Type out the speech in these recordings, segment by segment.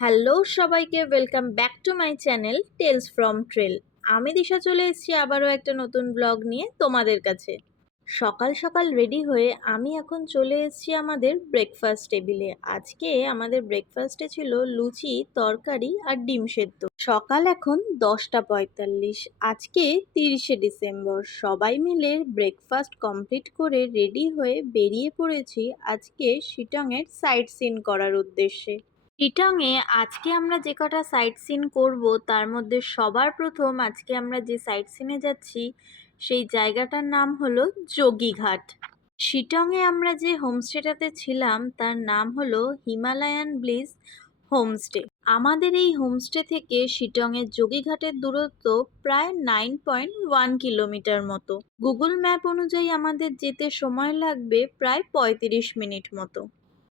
Hello সবাইকে, welcome back to my channel Tales from Trail. আমি দিশা চলে এসেছি আবারও একটা নতুন ব্লগ নিয়ে তোমাদের কাছে। সকাল সকাল রেডি হয়ে আমি এখন চলে এসেছি আমাদের ব্রেকফাস্ট টেবিলে। আজকে আমাদের ব্রেকফাস্টে ছিল লুচি, তরকারি আর ডিম সেদ্ধ। সকাল এখন 10:45। আজকে 30শে ডিসেম্বর। সবাই মিলে ব্রেকফাস্ট কমপ্লিট করে রেডি হয়ে বেরিয়ে পড়েছি আজকে শিটংয়ের সাইট সিন করার উদ্দেশ্যে। শিটংয়ে আজকে আমরা যে কটা সাইট সিন করব তার মধ্যে সবার প্রথম আজকে আমরা যে সাইট সিনে যাচ্ছি সেই জায়গাটার নাম হলো যোগীঘাট। শিটংয়ে আমরা যে হোমস্টেটাতে ছিলাম তার নাম হলো হিমালয়ান ব্লিস হোমস্টে। আমাদের এই হোমস্টে থেকে শিটংয়ের যোগীঘাটের দূরত্ব প্রায় 9.1 কিলোমিটার মতো। গুগল ম্যাপ অনুযায়ী আমাদের যেতে সময় লাগবে প্রায় 35 মিনিট মতো।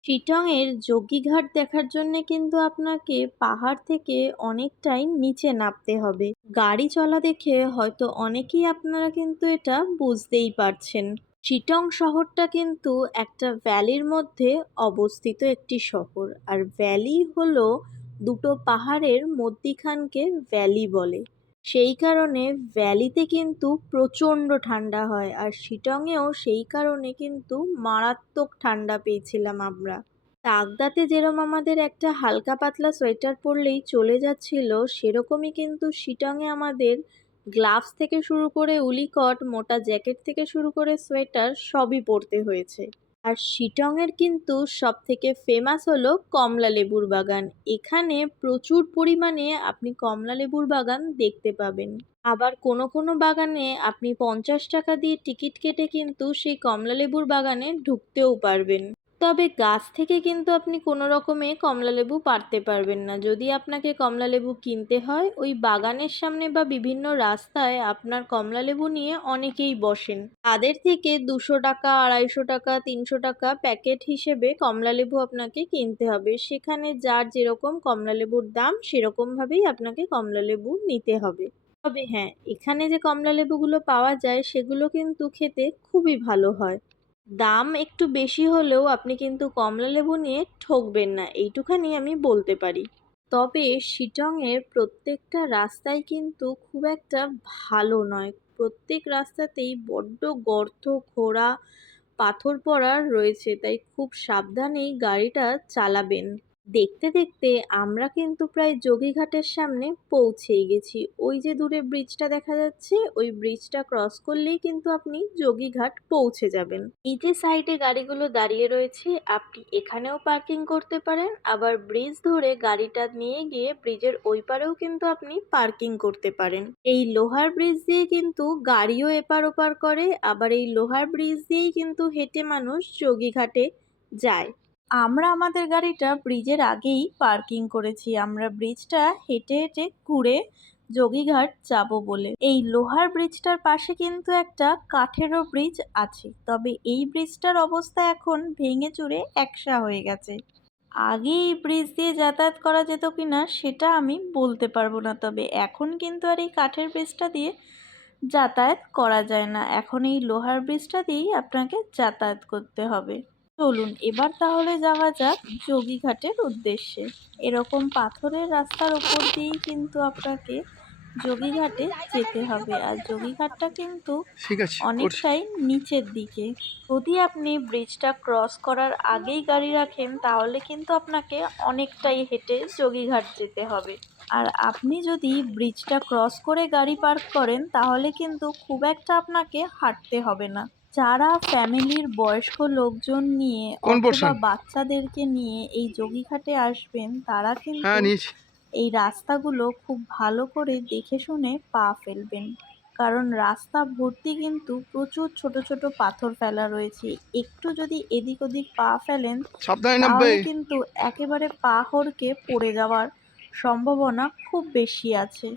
শিটংয়ের যোগীঘাট দেখার জন্য কিন্তু আপনাকে পাহাড় থেকে অনেকটাই নিচে নামতে হবে। গাড়ি চলা দেখে হয়তো অনেকেই আপনারা কিন্তু এটা বুঝতেই পারছেন। শিটং শহরটা কিন্তু একটা ভ্যালির মধ্যে অবস্থিত একটি শহর, আর ভ্যালি হলো দুটো পাহাড়ের মধ্যিখানকে ভ্যালি বলে। সেই কারণে ভ্যালিতে কিন্তু প্রচণ্ড ঠান্ডা হয়, আর শিটংয়েও সেই কারণে কিন্তু মারাত্মক ঠান্ডা পেয়েছিলাম আমরা। তাগদাতে যেরকম আমাদের একটা হালকা পাতলা সোয়েটার পরলেই চলে যাচ্ছিল, সেরকমই কিন্তু শিটংয়ে আমাদের গ্লাভস থেকে শুরু করে উলিকট, মোটা জ্যাকেট থেকে শুরু করে সোয়েটার সবই পরতে হয়েছে। আর শিটংয়ের কিন্তু সব থেকে ফেমাস হলো কমলা লেবুর বাগান। এখানে প্রচুর পরিমাণে আপনি কমলা লেবুর বাগান দেখতে পাবেন। আবার কোনো কোনো বাগানে আপনি 50 টাকা দিয়ে টিকিট কেটে কিন্তু সেই কমলা লেবুর বাগানে ঢুকতেও পারবেন। তবে গাছ থেকে কিন্তু আপনি কোনো রকমে কমলালেবু পারতে পারবেন না। যদি আপনাকে কমলালেবু কিনতে হয়, ওই বাগানের সামনে বা বিভিন্ন রাস্তায় আপনার কমলালেবু নিয়ে অনেকেই বসেন। তাদের থেকে 200 টাকা, 250 টাকা, 300 টাকা প্যাকেট হিসেবে কমলালেবু আপনাকে কিনতে হবে। সেখানে যার যেরকম কমলালেবুর দাম সেরকমভাবেই আপনাকে কমলালেবু নিতে হবে। তবে হ্যাঁ, এখানে যে কমলালেবুগুলো পাওয়া যায় সেগুলো কিন্তু খেতে খুবই ভালো হয়। দাম একটু বেশি হলেও আপনি কিন্তু কমলালেবু নিয়ে ঠকবেন না, এইটুখানি আমি বলতে পারি। তবে শিটংয়ের প্রত্যেকটা রাস্তাই কিন্তু খুব একটা ভালো নয়। প্রত্যেক রাস্তাতেই বড্ড গর্ত, খোঁড়া, পাথর পড়া রয়েছে, তাই খুব সাবধানেই গাড়িটা চালাবেন। দেখতে দেখতে আমরা কিন্তু প্রায় যোগীঘাটের সামনে পৌঁছেই গেছি। ওই যে দূরে ব্রিজটা দেখা যাচ্ছে, ওই ব্রিজটা ক্রস করলেই কিন্তু আপনি যোগীঘাট পৌঁছে যাবেন। এই যে সাইডে গাড়িগুলো দাঁড়িয়ে রয়েছে, আপনি এখানেও পার্কিং করতে পারেন, আবার ব্রিজ ধরে গাড়িটা নিয়ে গিয়ে ব্রিজের ওই পারেও কিন্তু আপনি পার্কিং করতে পারেন। এই লোহার ব্রিজ দিয়ে কিন্তু গাড়িও এপার ওপার করে, আবার এই লোহার ব্রিজ দিয়েই কিন্তু হেঁটে মানুষ যোগীঘাটে যায়। আমরা আমাদের গাড়িটা ব্রিজের আগেই পার্কিং করেছি। আমরা ব্রিজটা হেঁটে হেঁটে ঘুরে যোগীঘাট যাব বলে। এই লোহার ব্রিজটার পাশে কিন্তু একটা কাঠেরও ব্রিজ আছে, তবে এই ব্রিজটার অবস্থা এখন ভেঙে চুরে একসা হয়ে গেছে। আগে এই ব্রিজ দিয়ে যাতায়াত করা যেত কিনা সেটা আমি বলতে পারবো না, তবে এখন কিন্তু আর এই কাঠের ব্রিজটা দিয়ে যাতায়াত করা যায় না। এখন এই লোহার ব্রিজটা দিয়েই আপনাকে যাতায়াত করতে হবে। চলুন এবার তাহলে যাওয়া যাক যোগীঘাটের উদ্দেশ্যে। এরকম পাথরের রাস্তার উপর দিয়েই কিন্তু আপনাকে যোগীঘাটে যেতে হবে, আর যোগীঘাটটা কিন্তু অনেকটাই নিচের দিকে। যদি আপনি ব্রিজটা ক্রস করার আগেই গাড়ি রাখেন তাহলে কিন্তু আপনাকে অনেকটাই হেঁটে যোগীঘাট যেতে হবে। আর আপনি যদি ব্রিজটা ক্রস করে গাড়ি পার্ক করেন তাহলে কিন্তু খুব একটা আপনাকে হাঁটতে হবে না। যারা ফ্যামিলির বয়স্ক লোকজন নিয়ে অথবা বাচ্চাদেরকে নিয়ে এই যোগীঘাটে আসবেন তারা কিন্তু এই রাস্তাগুলো খুব ভালো করে দেখে শুনে পা ফেলবেন, কারণ রাস্তা ভর্তি কিন্তু প্রচুর ছোট ছোট পাথর ফেলা রয়েছে। একটু যদি এদিক ওদিক পা ফেলেন তাহলে কিন্তু একেবারে পা হড়কে পড়ে যাওয়ার সম্ভাবনা খুব বেশি আছে।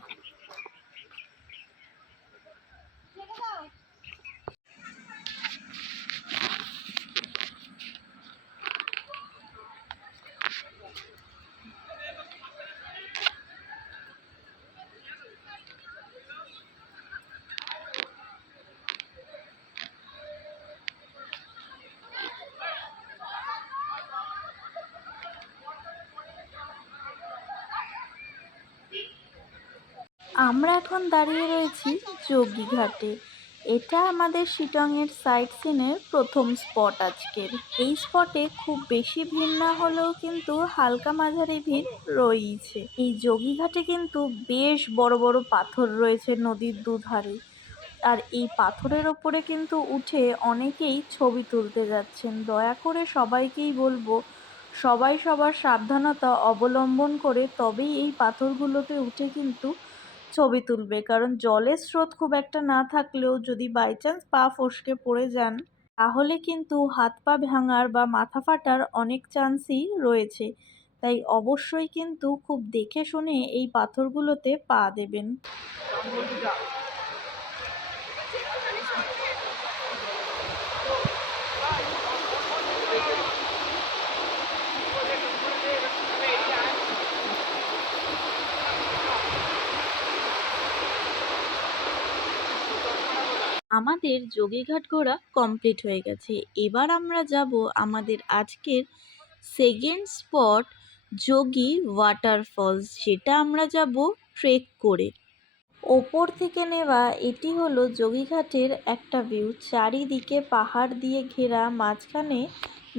আমরা এখন দাঁড়িয়ে রয়েছি যোগীঘাটে। এটা আমাদের শিলংয়ের সাইট সিনের প্রথম স্পট আজকের। এই স্পটে খুব বেশি ভিড় না হলেও কিন্তু হালকা মাঝারি ভিড় রয়েইছে। এই যোগীঘাটে কিন্তু বেশ বড় বড় পাথর রয়েছে নদীর দুধারে। আর এই পাথরের ওপরে কিন্তু উঠে অনেকেই ছবি তুলতে যাচ্ছেন। দয়া করে সবাইকেই বলবো, সবাই সবার সাবধানতা অবলম্বন করে তবেই এই পাথরগুলোতে উঠে কিন্তু ছবি তুলবে। কারণ জলের স্রোত খুব একটা না থাকলেও যদি বাই চান্স পা ফসকে পড়ে যান, তাহলে কিন্তু হাত পা ভাঙার বা মাথা ফাটার অনেক চান্সই রয়েছে। তাই অবশ্যই কিন্তু খুব দেখে শুনে এই পাথরগুলোতে পা দেবেন। আমাদের যোগীঘাট ঘোরা কমপ্লিট হয়ে গেছে। এবার আমরা যাব আমাদের আজকের সেকেন্ড স্পট যোগী ওয়াটারফলস, যেটা আমরা যাব ট্রেক করে। ওপর থেকে নেওয়া এটি হলো যোগীঘাটের একটা ভিউ। চারিদিকে পাহাড় দিয়ে ঘেরা, মাঝখানে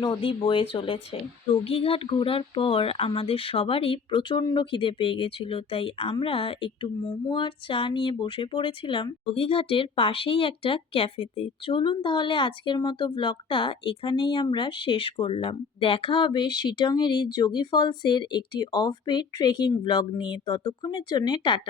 নদী বয়ে চলেছে। যোগীঘাট ঘোরার পর আমাদের সবারই প্রচণ্ড খিদে পেয়ে গেছিল, তাই আমরা একটু মোমো আর চা নিয়ে বসে পড়েছিলাম যোগীঘাটের পাশেই একটা ক্যাফেতে। চলুন তাহলে আজকের মতো ব্লগটা এখানেই আমরা শেষ করলাম। দেখা হবে শিলংয়েরই যোগী ফলসের একটি অফ বিট ট্রেকিং ব্লগ নিয়ে। ততক্ষণের জন্য টাটা।